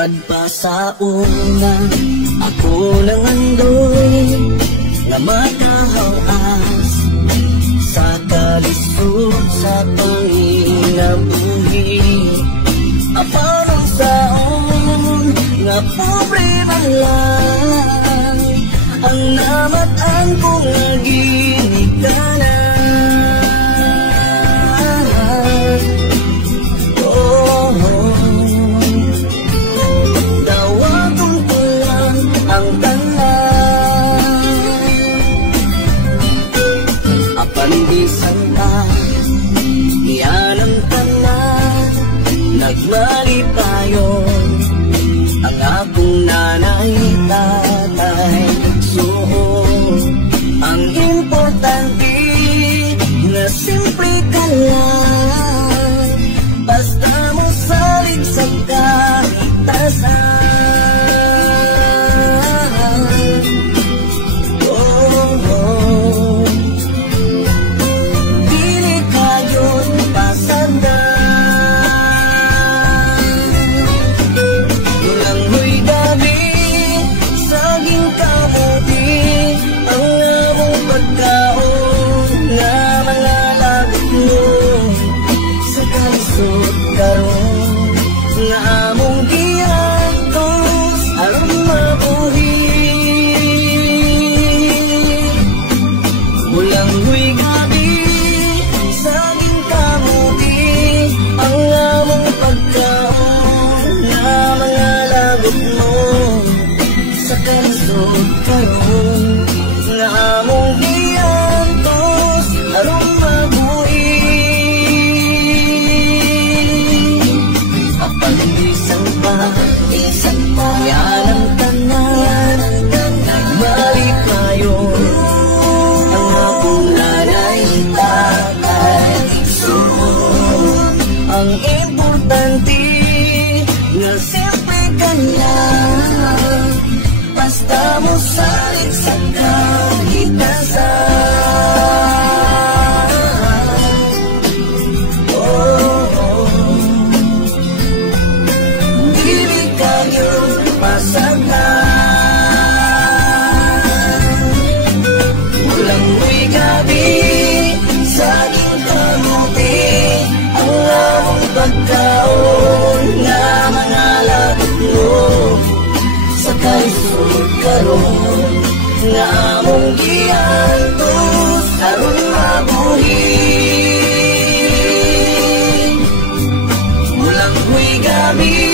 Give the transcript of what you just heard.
Sukad pa sa una, ako nang andoy nga makahawas sa kalisod sa panginabuhi. Aparong saon nga pobre man lang ang namatan kong naginikanan. Panindisan ka, iyanang ka na, nagmalipayon ang akong nanay, tatay, suho. Ang importante na simple ka lang, basta mo salig sa kahitasan. Ang importante na simple ka lang, basta mo salit sa kahitasan. Dili kayo pasagdan, walang mo'y gabi sa aking kamuti. Ang among pagkaon nga mga lagot mo sa kalisod karon nga among giantos aron mabuhi. Walang huy gabi